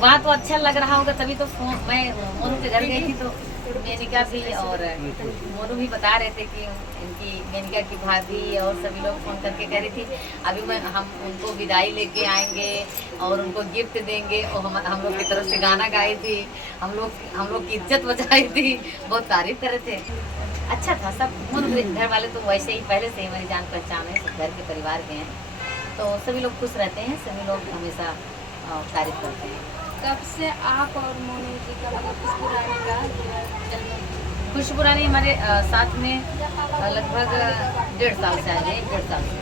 वहाँ तो अच्छा लग रहा होगा, तभी तो मैं मोनू के घर गई थी तो मेनिका भी और मोनू भी बता रहे थे कि इनकी मेनिका की भाभी और सभी लोग फोन करके कह रही थी अभी हम उनको विदाई लेके आएंगे और उनको गिफ्ट देंगे, और हम लोग की तरफ से गाना गाई थी, हम लोग की इज्जत बचाई थी, बहुत तारीफ कर रहे थे। अच्छा था सब। मोनू घर वाले तो वैसे ही पहले से ही हमारी जान पहचान है, सब घर के परिवार के हैं, तो सभी लोग खुश रहते हैं, सभी लोग हमेशा तारीफ करते हैं। कब से आप और मोनू जी का मतलब खुशबू रानी का जन्म? खुशबू रानी हमारे साथ में लगभग 1.5 साल से आए, 1.5 साल से।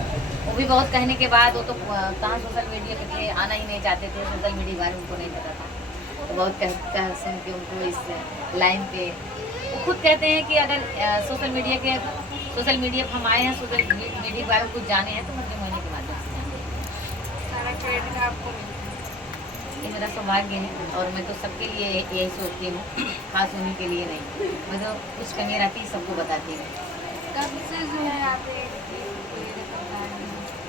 वो भी बहुत कहने के बाद, वो तो कहाँ सोशल मीडिया पे थे, आना ही नहीं चाहते थे, सोशल मीडिया के बारे में उनको नहीं पता था, तो बहुत कह सुन के उनको इस लाइन पे वो खुद कहते हैं कि अगर सोशल मीडिया पे हम आए हैं, सोशल मीडिया के बारे में कुछ जाने हैं तो मुझे महीने के माध्यम से जाने हैं। सारा क्रेडिट आपको मिलता है। ये मेरा सौभाग्य है, और मैं तो सबके लिए यही सोचती हूँ, खास उन्हीं के लिए नहीं, मैं तो कुछ कमी रहती है सबको बताती हूँ। कब से जो है आप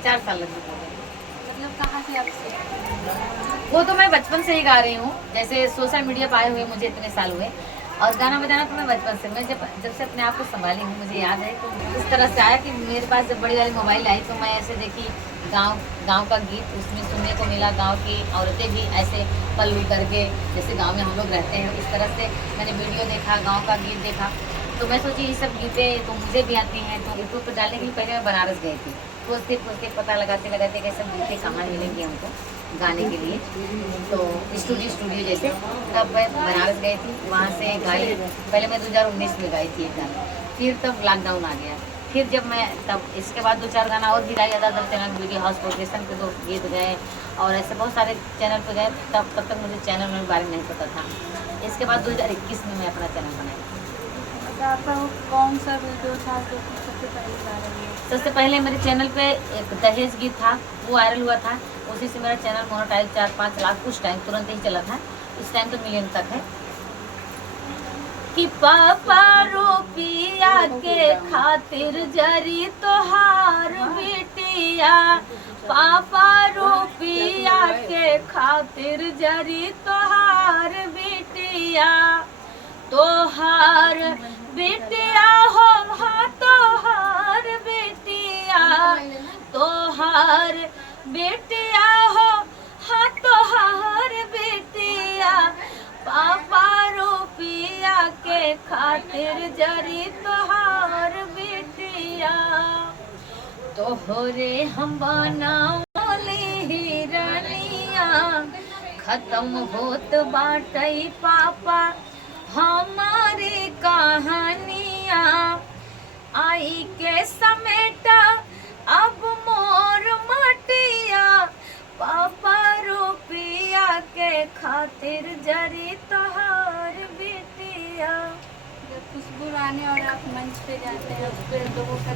4 साल लग चुके हैं। मतलब कहाँ से आपसे? वो तो मैं बचपन से ही गा रही हूँ, जैसे सोशल मीडिया पर आए हुए मुझे इतने साल हुए, और गाना बजाना तो मैं बचपन से, मैं जब से अपने आप को संभाली हूँ, मुझे याद है, तो इस तरह से आया कि मेरे पास जब बड़ी वाली मोबाइल आई तो मैं ऐसे देखी गांव का गीत उसमें सुनने को मिला, गांव की औरतें भी ऐसे पल्लू करके, जैसे गांव में हम लोग रहते हैं इस तरह से मैंने वीडियो देखा, गांव का गीत देखा, तो मैं सोची ये सब गीतें तो मुझे भी आती हैं, तो यूट्यूब पर डालने के लिए पहले मैं बनारस गई थी, खोजते पता लगाते कि सब गीतें कहाँ मिलेंगी हमको गाने के लिए, तो स्टूडियो जैसे, तब मैं बनारस गई थी, वहाँ से गाई, पहले मैं 2019 में गाई थी एक गाना, फिर तब लॉकडाउन आ गया, फिर जब मैं तब इसके बाद 2-4 गाना और भी गाई, other channel video house progression पे 2 गीत गए, और ऐसे बहुत सारे चैनल पे गए, तब तक मुझे चैनल में बारे में नहीं पता था। इसके बाद 2021 में मैं अपना चैनल बनाई। आपका कौन सा वीडियो था जो सबसे पहले गा रही है? सबसे पहले मेरे चैनल पे एक दहेज गीत था, वो वायरल हुआ था, उसी से मेरा चैनल मोनेटाइज 4-5 लाख कुछ टाइम तुरंत ही चला था, इस टाइम तो मिलियन तक है। कि पापा रुपया के खातिर जरी तोहार बिटिया, पापा रुपया के खातिर जरी तोहार बिटिया, तोहार बिटिया हो, हाँ तोहार बिटिया, तोहार बिटिया हो, हाँ तोहार बिटिया, पापा रुपया के खातिर जरी तोहार बिटिया, तोहरे हम बनावली हिरनिया, खत्म होत बाटई पापा हमारी कहानिया, आई के समेटा अब मोर मटिया, पापा रुपया के खातिर जरी तोहार बिटिया। जब खुशबू रानी और आप मंच पे जाते हैं उस पर लोगों का